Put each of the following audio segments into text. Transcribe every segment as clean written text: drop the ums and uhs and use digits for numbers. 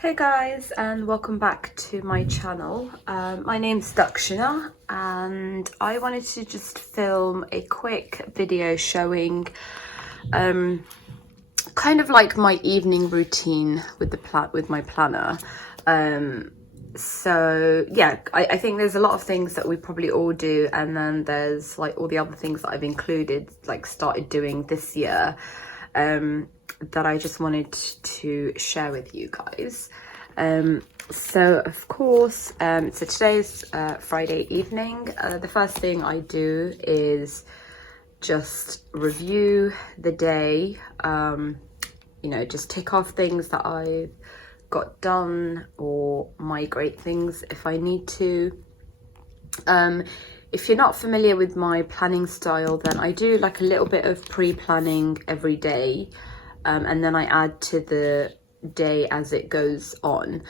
Hey guys, and welcome back to my channel. My name's Dakshina and I wanted to just film a quick video showing kind of like my evening routine with my planner. So yeah, I think there's a lot of things that we probably all do, and then there's like all the other things that I've included, like started doing this year, that I just wanted to share with you guys. So of course, so today's Friday evening. The first thing I do is just review the day, you know, just tick off things that I've got done or migrate things if I need to. If you're not familiar with my planning style, then I do like a little bit of pre-planning every day, and then I add to the day as it goes on.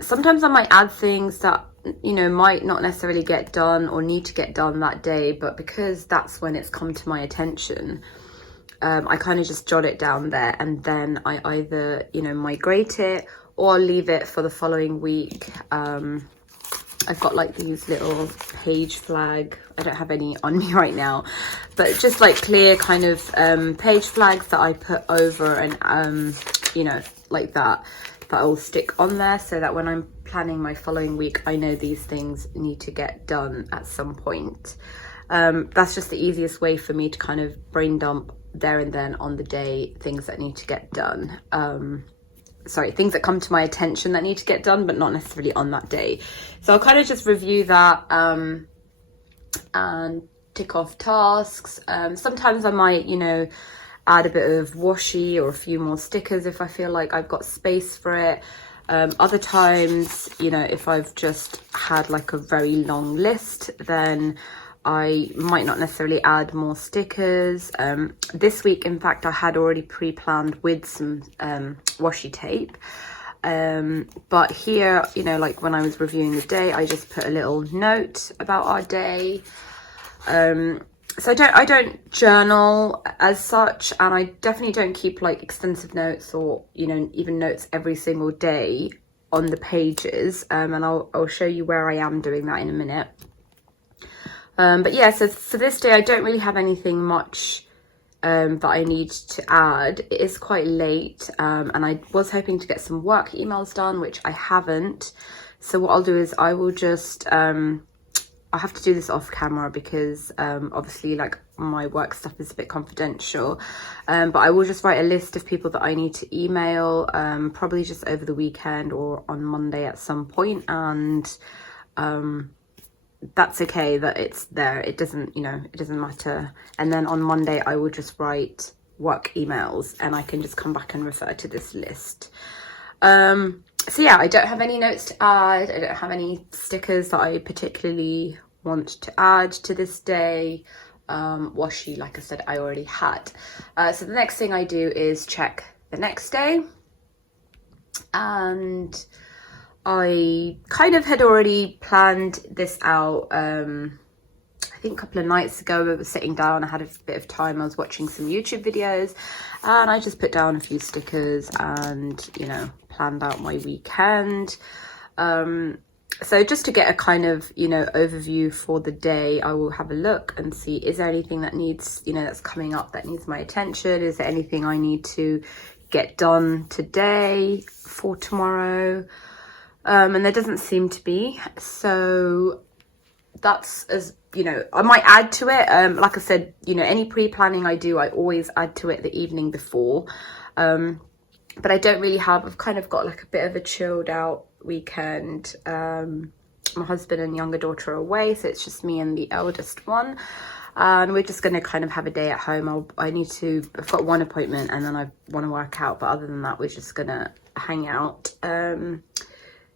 Sometimes I might add things that, you know, might not necessarily get done or need to get done that day, but because that's when it's come to my attention, I kind of just jot it down there, and then I either, you know, migrate it or I'll leave it for the following week. I've got like these little page flag, I don't have any on me right now, but just like clear kind of page flags that I put over, and you know, like that will stick on there, so that when I'm planning my following week, I know these things need to get done at some point. That's just the easiest way for me to kind of brain dump there and then on the day things that need to get done. Sorry, things that come to my attention that need to get done, but not necessarily on that day. So I'll kind of just review that and tick off tasks. Sometimes I might, you know, add a bit of washi or a few more stickers if I feel like I've got space for it. Other times, you know, if I've just had like a very long list, then I might not necessarily add more stickers. This week, in fact, I had already pre-planned with some washi tape. But here, you know, like when I was reviewing the day, I just put a little note about our day. So I don't journal as such, and I definitely don't keep like extensive notes or, you know, even notes every single day on the pages. And I'll show you where I am doing that in a minute. But yeah, so for this day, I don't really have anything much that I need to add. It is quite late, and I was hoping to get some work emails done, which I haven't. So what I'll do is I will just, I have to do this off camera because obviously like my work stuff is a bit confidential, but I will just write a list of people that I need to email, probably just over the weekend or on Monday at some point, and that's okay that it's there. It doesn't, you know, it doesn't matter. And then on Monday I will just write work emails, and I can just come back and refer to this list. So yeah, I don't have any notes to add. I don't have any stickers that I particularly want to add to this day. Washi, like I said, I already had. So the next thing I do is check the next day, and I kind of had already planned this out. I think a couple of nights ago, I was sitting down, I had a bit of time, I was watching some YouTube videos, and I just put down a few stickers and, you know, planned out my weekend. So just to get a kind of, you know, overview for the day, I will have a look and see, is there anything that needs, you know, that's coming up that needs my attention? Is there anything I need to get done today for tomorrow? And there doesn't seem to be. So that's, as you know, I might add to it. Like I said, you know, any pre-planning I do, I always add to it the evening before. But I don't really have, I've kind of got like a bit of a chilled out weekend. My husband and younger daughter are away, so it's just me and the eldest one. And we're just going to kind of have a day at home. I've got one appointment and then I want to work out. But other than that, we're just going to hang out.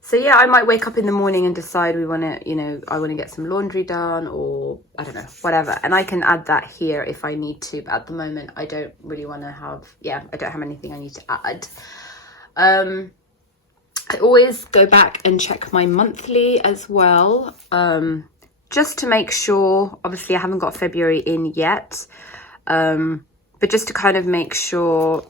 So yeah, I might wake up in the morning and decide we want to, you know, I want to get some laundry done, or I don't know, whatever. And I can add that here if I need to. But at the moment, I don't really want to have, yeah, I don't have anything I need to add. I always go back and check my monthly as well, just to make sure. Obviously, I haven't got February in yet, but just to kind of make sure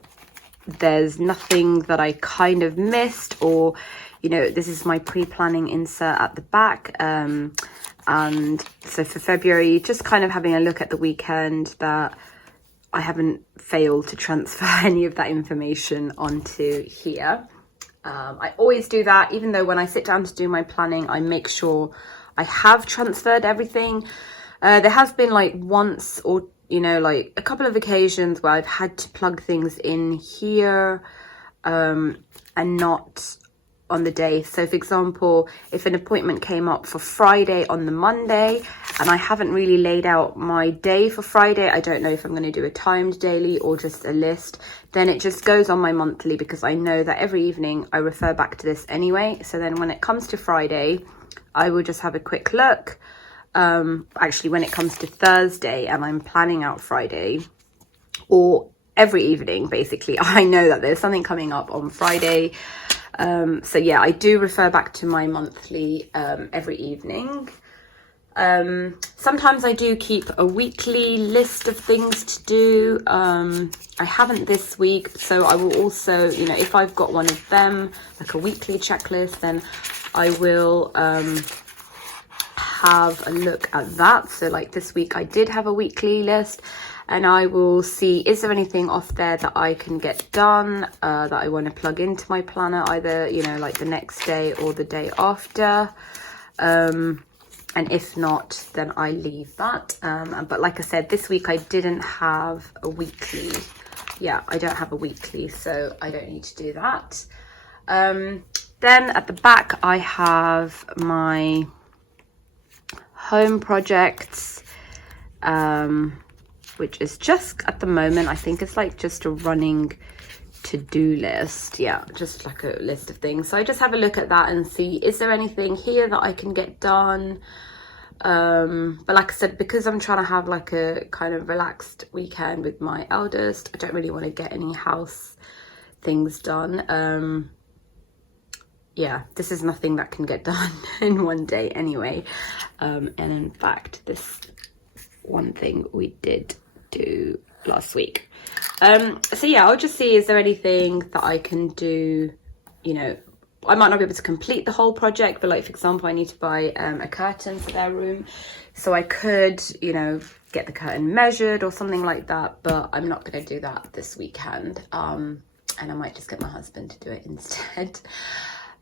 there's nothing that I kind of missed, or, you know, this is my pre-planning insert at the back. And so for February, just kind of having a look at the weekend that I haven't failed to transfer any of that information onto here. I always do that, even though when I sit down to do my planning, I make sure I have transferred everything. There has been like once, or, you know, like a couple of occasions where I've had to plug things in here and not on the day. So for example, if an appointment came up for Friday on the Monday and I haven't really laid out my day for Friday, I don't know if I'm going to do a timed daily or just a list, then it just goes on my monthly, because I know that every evening I refer back to this anyway. So then when it comes to Friday, I will just have a quick look. Actually, when it comes to Thursday and I'm planning out Friday, or every evening, basically, I know that there's something coming up on Friday. So yeah, I do refer back to my monthly every evening. Sometimes I do keep a weekly list of things to do. I haven't this week, so I will also, you know, if I've got one of them, like a weekly checklist, then I will have a look at that. So like this week I did have a weekly list, and I will see, is there anything off there that I can get done, that I want to plug into my planner, either, you know, like the next day or the day after. And if not, then I leave that. But like I said, this week I didn't have a weekly. Yeah, I don't have a weekly, so I don't need to do that. Then at the back, I have my home projects, which is just at the moment, I think it's like just a running to-do list. Yeah, just like a list of things. So I just have a look at that and see, is there anything here that I can get done? But like I said, because I'm trying to have like a kind of relaxed weekend with my eldest, I don't really want to get any house things done. Yeah, this is nothing that can get done in one day anyway. And in fact, this one thing we did do last week. So yeah, I'll just see, is there anything that I can do? You know, I might not be able to complete the whole project, but like, for example, I need to buy a curtain for their room. So I could, you know, get the curtain measured or something like that, but I'm not going to do that this weekend. And I might just get my husband to do it instead.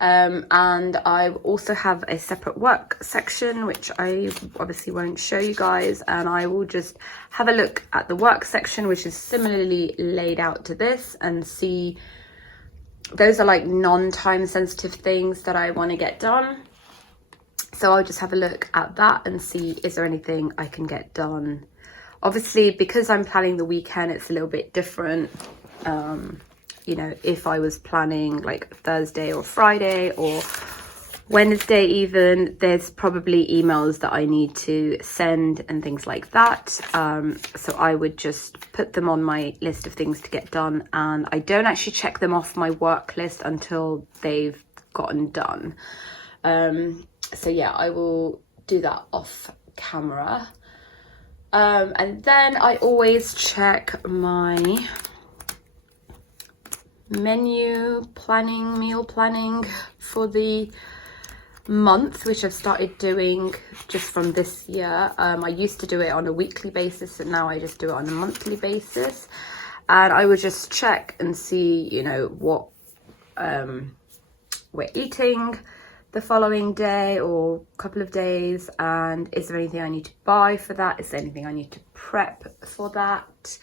And I also have a separate work section, which I obviously won't show you guys, and I will just have a look at the work section, which is similarly laid out to this, and see, those are like non-time sensitive things that I want to get done. So I'll just have a look at that and see, is there anything I can get done? Obviously, because I'm planning the weekend, it's a little bit different. You know, if I was planning like Thursday or Friday or Wednesday even, there's probably emails that I need to send and things like that. So I would just put them on my list of things to get done, and I don't actually check them off my work list until they've gotten done. So yeah, I will do that off camera. And then I always check my menu planning, meal planning for the month, which I've started doing just from this year. I used to do it on a weekly basis, and now I just do it on a monthly basis. And I would just check and see, you know, what we're eating the following day or couple of days, and is there anything I need to buy for that? Is there anything I need to prep for that?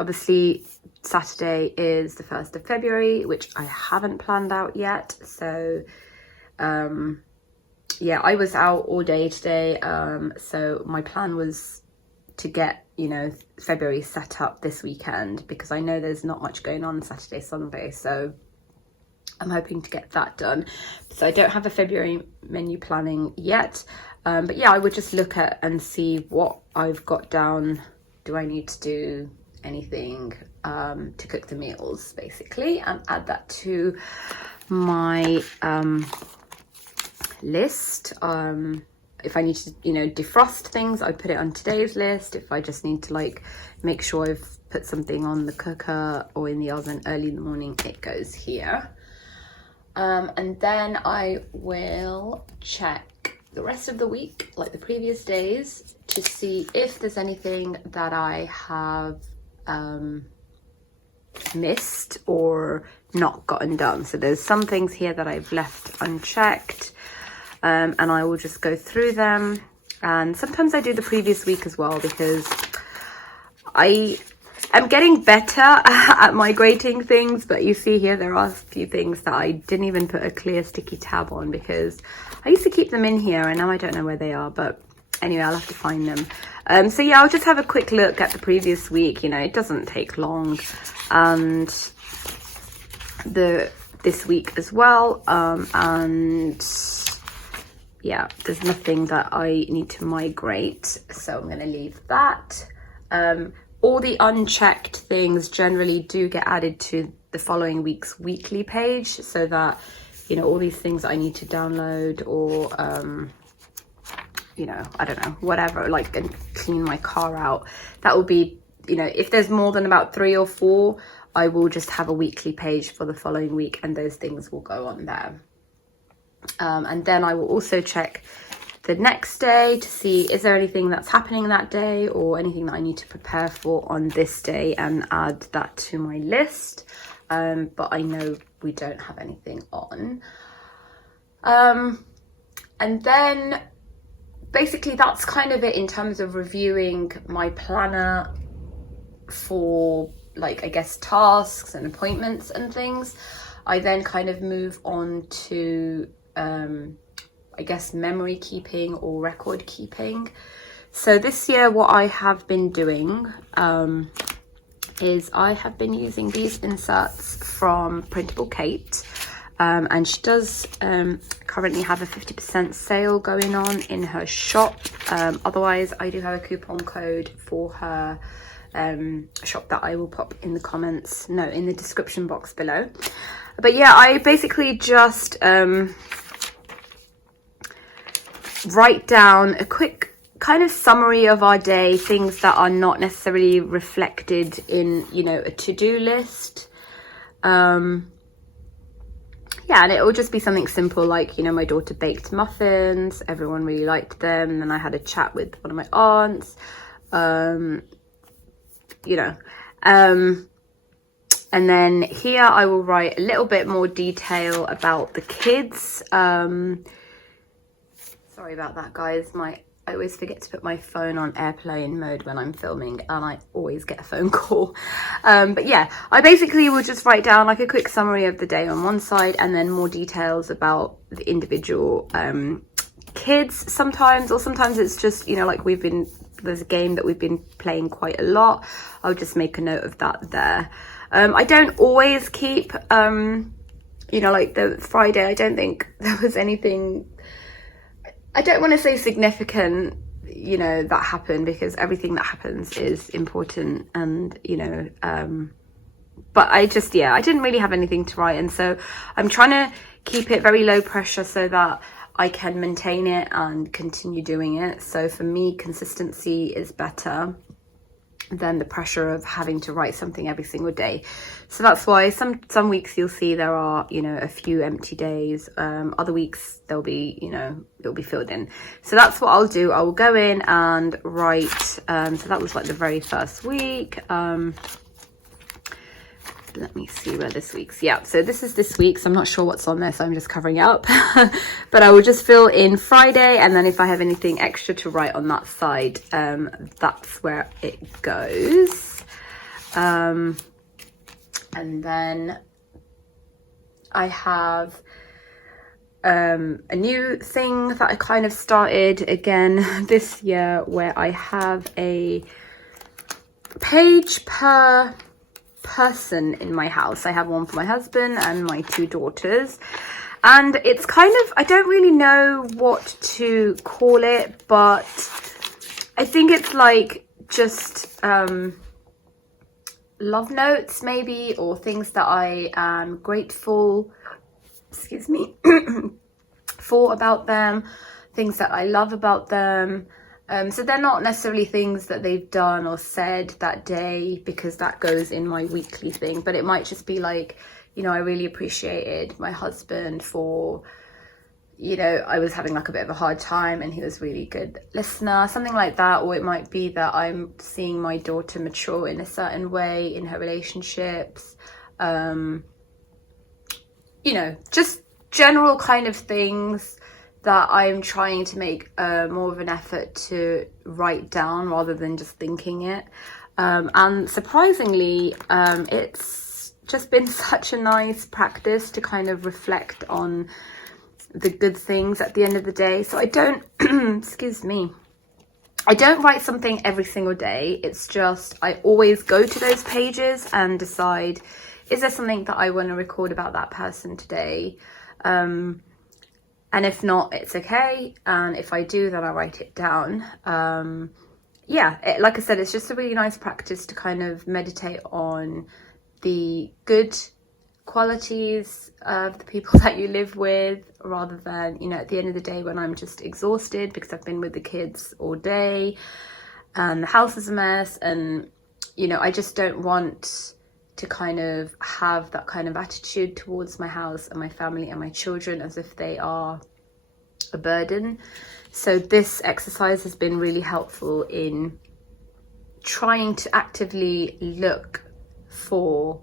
Obviously Saturday is the 1st of February, which I haven't planned out yet. So yeah, I was out all day today. So my plan was to get, you know, February set up this weekend, because I know there's not much going on Saturday, Sunday. So I'm hoping to get that done. So I don't have a February menu planning yet. But yeah, I would just look at and see what I've got down. Do I need to do anything to cook the meals, basically, and add that to my list. if I need to, you know, defrost things, I put it on today's list. If I just need to like make sure I've put something on the cooker or in the oven early in the morning, it goes here. And then I will check the rest of the week, like the previous days, to see if there's anything that I have missed or not gotten done. So there's some things here that I've left unchecked, and I will just go through them. And sometimes I do the previous week as well, because I'm getting better at migrating things, but you see here there are a few things that I didn't even put a clear sticky tab on, because I used to keep them in here and now I don't know where they are, but anyway, I'll have to find them. So yeah, I'll just have a quick look at the previous week. You know, it doesn't take long, and this week as well, and yeah, there's nothing that I need to migrate, so I'm going to leave that. All the unchecked things generally do get added to the following week's weekly page, so that, you know, all these things I need to download or, you know, I don't know, whatever, like, and clean my car out. That will be, you know, if there's more than about 3 or 4, I will just have a weekly page for the following week, and those things will go on there. And then I will also check the next day to see, is there anything that's happening that day or anything that I need to prepare for on this day, and add that to my list. But I know we don't have anything on. And then basically that's kind of it in terms of reviewing my planner for, like, I guess, tasks and appointments and things. I then kind of move on to I guess memory keeping or record keeping. So this year what I have been doing is I have been using these inserts from Printable Kate, and she does currently have a 50% sale going on in her shop. Otherwise I do have a coupon code for her shop that I will pop in the comments, no, in the description box below. But yeah, I basically just write down a quick kind of summary of our day, things that are not necessarily reflected in, you know, a to-do list. Yeah, and it will just be something simple like, you know, my daughter baked muffins, everyone really liked them, and then I had a chat with one of my aunts, you know, and then here I will write a little bit more detail about the kids. Sorry about that, guys. I always forget to put my phone on airplane mode when I'm filming, and I always get a phone call. But yeah, I basically will just write down like a quick summary of the day on one side, and then more details about the individual kids sometimes, or sometimes it's just, you know, like there's a game that we've been playing quite a lot. I'll just make a note of that there. I don't always keep, you know, like the Friday, I don't think there was anything, I don't want to say significant, you know, that happened, because everything that happens is important, and, you know, but I just, yeah, I didn't really have anything to write, and so I'm trying to keep it very low pressure so that I can maintain it and continue doing it. So for me, consistency is better than the pressure of having to write something every single day. So that's why some weeks you'll see there are, you know, a few empty days. Other weeks there'll be, you know, it'll be filled in. So that's what I'll do. I will go in and write. So that was like the very first week. Let me see where this week's, yeah, so this is this week, so I'm not sure what's on there, so I'm just covering it up. But I will just fill in Friday, and then if I have anything extra to write on that side, that's where it goes. And then I have a new thing that I kind of started again this year, where I have a page per person in my house. I have one for my husband and my 2 daughters, and it's kind of, I don't really know what to call it, but I think it's like just love notes maybe, or things that I am grateful, excuse me, for about them, things that I love about them. So they're not necessarily things that they've done or said that day, because that goes in my weekly thing, but it might just be like, you know, I really appreciated my husband for, you know, I was having like a bit of a hard time and he was a really good listener, something like that. Or it might be that I'm seeing my daughter mature in a certain way in her relationships. You know, just general kind of things that I'm trying to make more of an effort to write down rather than just thinking it. And surprisingly, it's just been such a nice practice to kind of reflect on the good things at the end of the day. So I don't, excuse me, I don't write something every single day. It's just, I always go to those pages and decide, is there something that I want to record about that person today? And if not, it's okay. And if I do, then I write it down. Yeah, like I said, it's just a really nice practice to kind of meditate on the good qualities of the people that you live with, rather than, you know, at the end of the day when I'm just exhausted because I've been with the kids all day and the house is a mess, and, you know, I just don't want to kind of have that kind of attitude towards my house and my family and my children as if they are a burden. So this exercise has been really helpful in trying to actively look for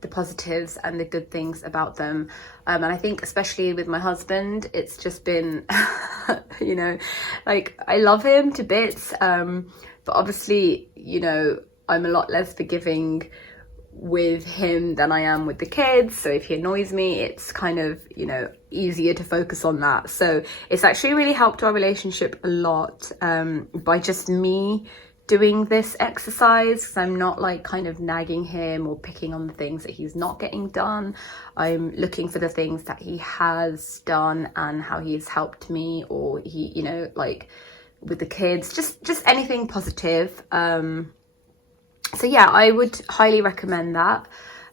the positives and the good things about them. And I think especially with my husband, it's just been, you know, like I love him to bits. But obviously, you know, I'm a lot less forgiving with him than I am with the kids. So if he annoys me, it's kind of, you know, easier to focus on that. So it's actually really helped our relationship a lot by just me doing this exercise, because I'm not like kind of nagging him or picking on the things that he's not getting done. I'm looking for the things that he has done and how he's helped me, or he, you know, like with the kids, just anything positive. So yeah, I would highly recommend that.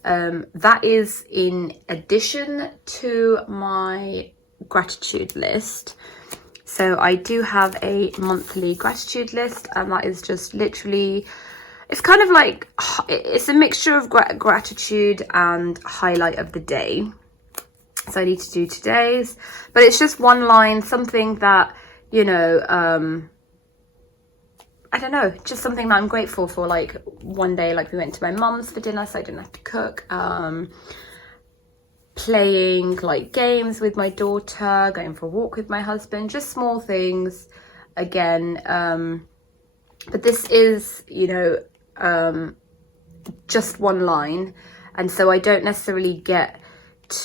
That is in addition to my gratitude list. So I do have a monthly gratitude list, and that is just literally, it's kind of like, it's a mixture of gratitude and highlight of the day. So I need to do today's, but it's just one line, something that, you know, I don't know, just something that I'm grateful for. Like one day, like we went to my mum's for dinner, so I didn't have to cook. Playing like games with my daughter, going for a walk with my husband, just small things again. But this is, you know, just one line. And so I don't necessarily get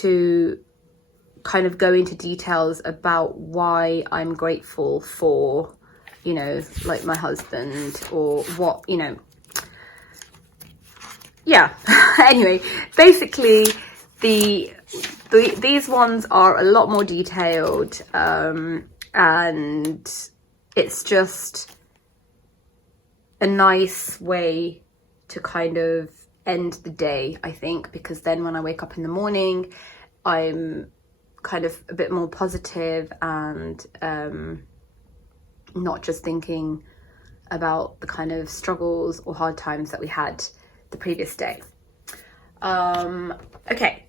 to kind of go into details about why I'm grateful for, you know, like my husband or what, you know. Yeah. Anyway, basically these ones are a lot more detailed, and it's just a nice way to kind of end the day, I think, because then when I wake up in the morning, I'm kind of a bit more positive and not just thinking about the kind of struggles or hard times that we had the previous day. Okay,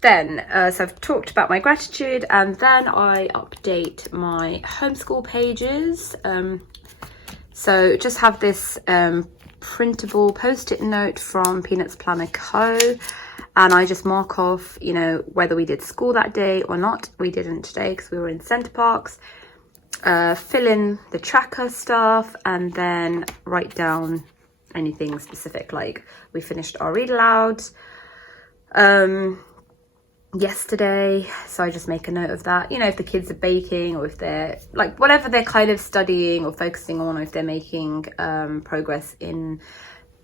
then so I've talked about my gratitude, and then I update my homeschool pages. So just have this printable post-it note from Peanuts Planner Co, and I just mark off, you know, whether we did school that day or not. We didn't today because we were in Centre Parks. Fill in the tracker stuff, and then write down anything specific, like we finished our read alouds yesterday, so I just make a note of that. You know, if the kids are baking, or if they're like whatever they're kind of studying or focusing on, or if they're making progress in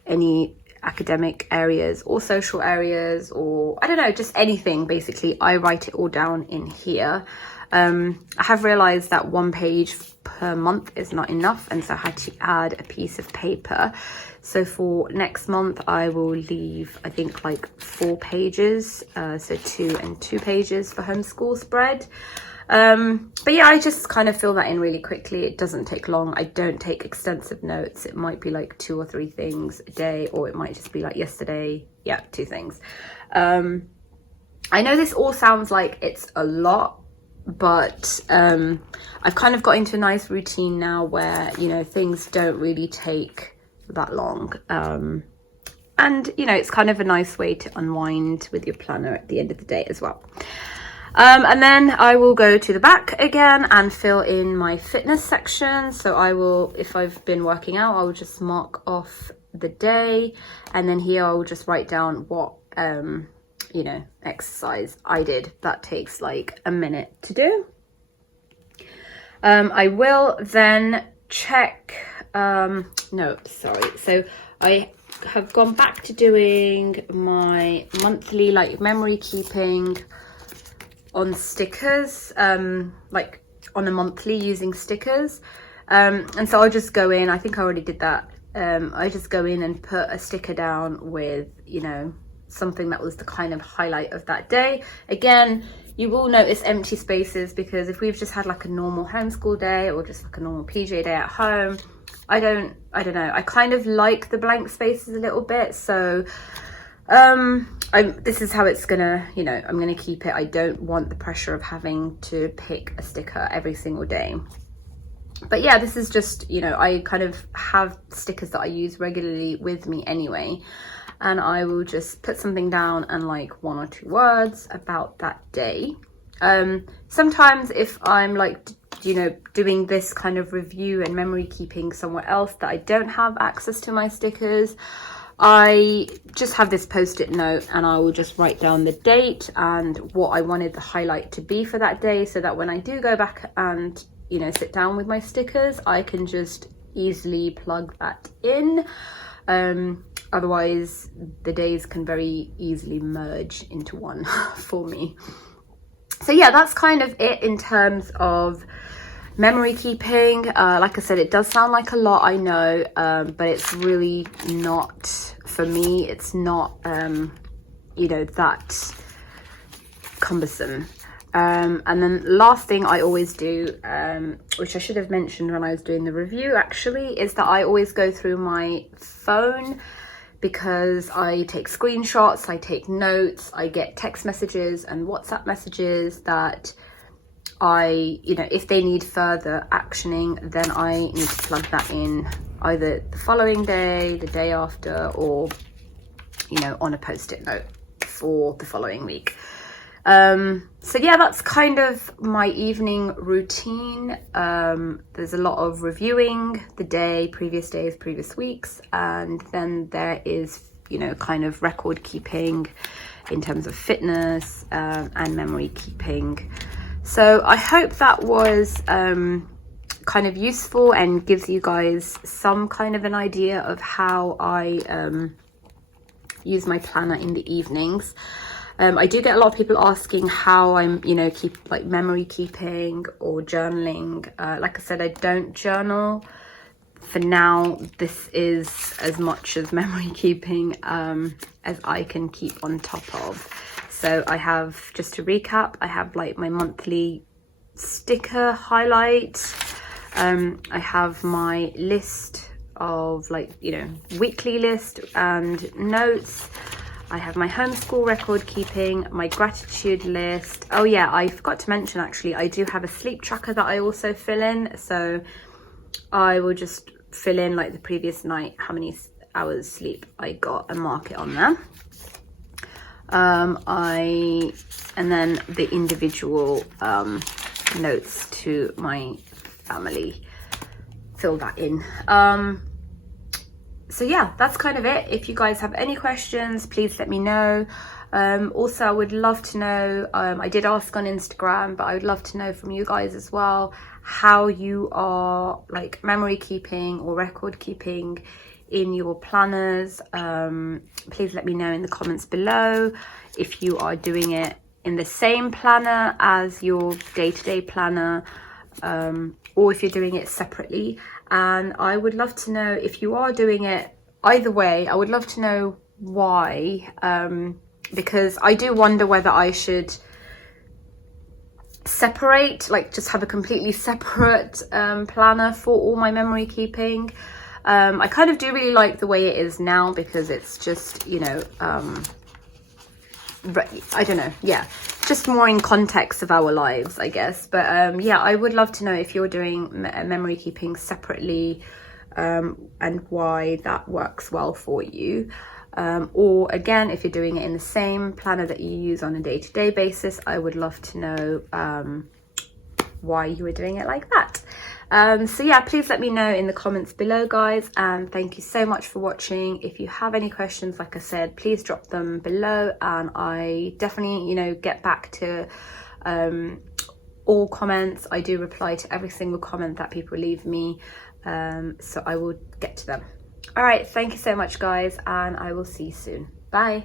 any academic areas or social areas, or I don't know, just anything, basically I write it all down in here. I have realized that one page per month is not enough, and so I had to add a piece of paper. So for next month I will leave, I think, like 4 pages, so 2 and 2 pages for homeschool spread. But yeah, I just kind of fill that in really quickly. It doesn't take long. I don't take extensive notes. It might be like 2 or 3 things a day, or it might just be like yesterday, yeah, 2 things. I know this all sounds like it's a lot, but I've kind of got into a nice routine now where, you know, things don't really take that long. And, you know, it's kind of a nice way to unwind with your planner at the end of the day as well. And then I will go to the back again and fill in my fitness section. So I will, if I've been working out, I will just mark off the day. And then here I will just write down what, you know, exercise I did. That takes like a minute to do. I will then check, no, sorry. So I have gone back to doing my monthly like memory keeping on stickers, like on a monthly using stickers. And so I'll just go in, I think I already did that. I just go in and put a sticker down with, you know, something that was the kind of highlight of that day. Again, you will notice empty spaces because if we've just had like a normal homeschool day or just like a normal PJ day at home, I don't know, I kind of like the blank spaces a little bit. So this is how it's gonna, you know, I'm gonna keep it. I don't want the pressure of having to pick a sticker every single day. But yeah, this is just, you know, I kind of have stickers that I use regularly with me anyway, and I will just put something down and like 1 or 2 words about that day. Sometimes if I'm like, you know, doing this kind of review and memory keeping somewhere else that I don't have access to my stickers, I just have this post-it note and I will just write down the date and what I wanted the highlight to be for that day, so that when I do go back and, you know, sit down with my stickers, I can just easily plug that in. Otherwise the days can very easily merge into one for me. So yeah, that's kind of it in terms of memory keeping. Like I said, it does sound like a lot, I know, but it's really not, for me, it's not, you know, that cumbersome. And then last thing I always do, which I should have mentioned when I was doing the review actually, is that I always go through my phone, because I take screenshots, I take notes, I get text messages and WhatsApp messages that I, you know, if they need further actioning, then I need to plug that in either the following day, the day after, or, you know, on a post-it note for the following week. So yeah, that's kind of my evening routine. There's a lot of reviewing the day, previous days, previous weeks, and then there is, you know, kind of record keeping in terms of fitness, and memory keeping. So I hope that was kind of useful and gives you guys some kind of an idea of how I use my planner in the evenings. I do get a lot of people asking how I'm, you know, keep like memory keeping or journaling. Like I said, I don't journal. For now, this is as much as memory keeping as I can keep on top of. So I have, just to recap, I have like my monthly sticker highlight. I have my list of like, you know, weekly list and notes. I have my homeschool record keeping, my gratitude list. Oh yeah, I forgot to mention actually, I do have a sleep tracker that I also fill in. So I will just fill in like the previous night, how many hours sleep I got, and mark it on there. And then the individual notes to my family, fill that in. So yeah, that's kind of it. If you guys have any questions, please let me know. Also, I would love to know, I did ask on Instagram, but I would love to know from you guys as well, how you are like memory keeping or record keeping in your planners. Please let me know in the comments below if you are doing it in the same planner as your day-to-day planner, or if you're doing it separately. And I would love to know if you are doing it either way. I would love to know why, because I do wonder whether I should separate, like just have a completely separate planner for all my memory keeping. I kind of do really like the way it is now, because it's just, you know, I don't know, yeah, just more in context of our lives, I guess. But yeah, I would love to know if you're doing memory keeping separately, and why that works well for you. Or again, if you're doing it in the same planner that you use on a day-to-day basis, I would love to know why you were doing it like that. So yeah, please let me know in the comments below, guys, and thank you so much for watching. If you have any questions, like I said, please drop them below, and I definitely, you know, get back to all comments. I do reply to every single comment that people leave me, so I will get to them. All right, thank you so much, guys, and I will see you soon. Bye.